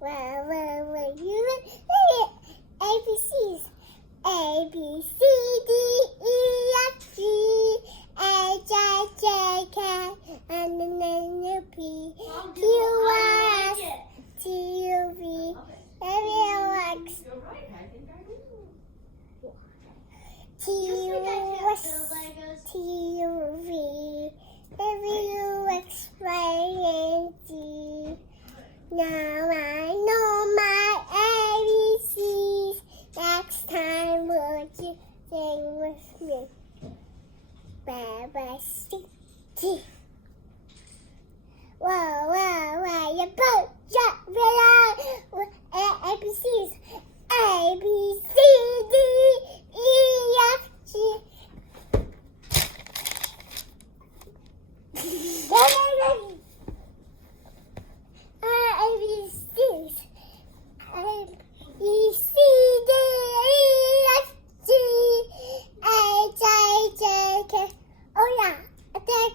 Well, you ABCs. A, B, C, D, E, F, G, H, I, J, K, and then P, Q, R, S, T, U, V, W, X, T, U, S, T, U, V, W, X, Y, and Z. Now I know my ABCs. Next time, would you sing with me? Baba Sticky. Whoa, you both jump right out. ABCs. A, B, C, D, E, F, G. ABCs. A, B, C, D, E, F, G, H, I, J, K. Oh yeah, I think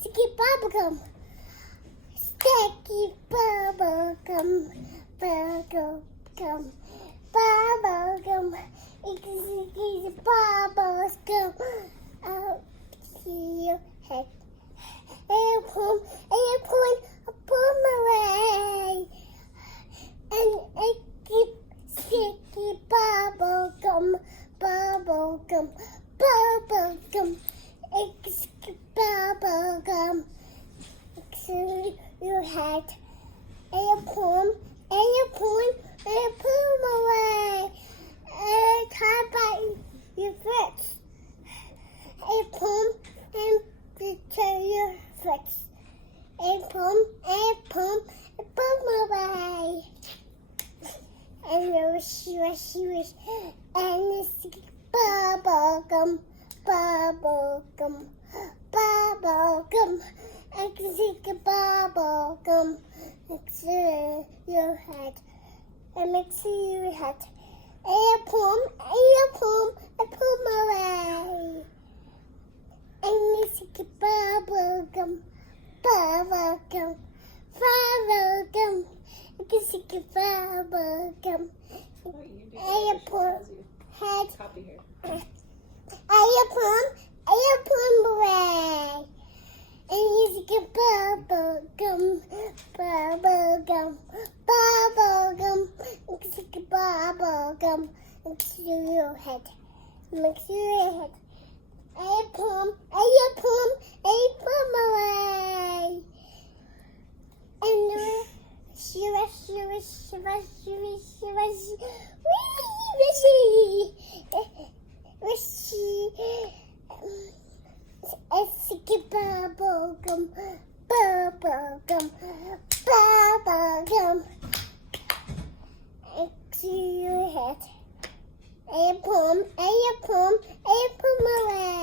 sticky bubblegum. Sticky bubblegum. Bubblegum. Bubblegum. It's bubblegum. Out to your head. Airplane, away. And I keep sticky bubblegum. It's bubblegum. To your head. Airplane away. Tie by your foot. Airplane and to your foot. Airplane away. And wish, and it's bubblegum. I can see the bubblegum next to your head. And next to your head. Airplane away. And it's the bubblegum. I can see the bubblegum. Airplane head. Copy here. Airplane away. And you get bubblegum. You get bubblegum next to your head. Airplane away. And it's a bubblegum. To your head. Airplane away.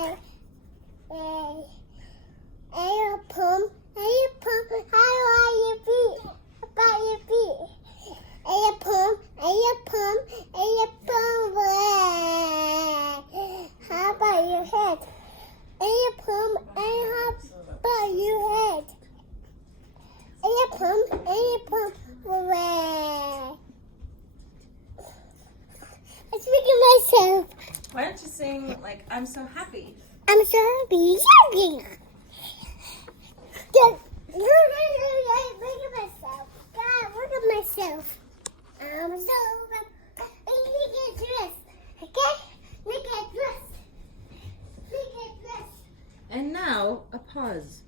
Airplane. How are your feet? About your feet? Airplane away. How about your head? Airplane, how about your head? Airplane away. I'm speaking myself. Why don't you sing like I'm so happy? I'm so happy. Look at myself. God, look at myself. I'm so happy. Look at dress. Okay? Look at dress. And now a pause.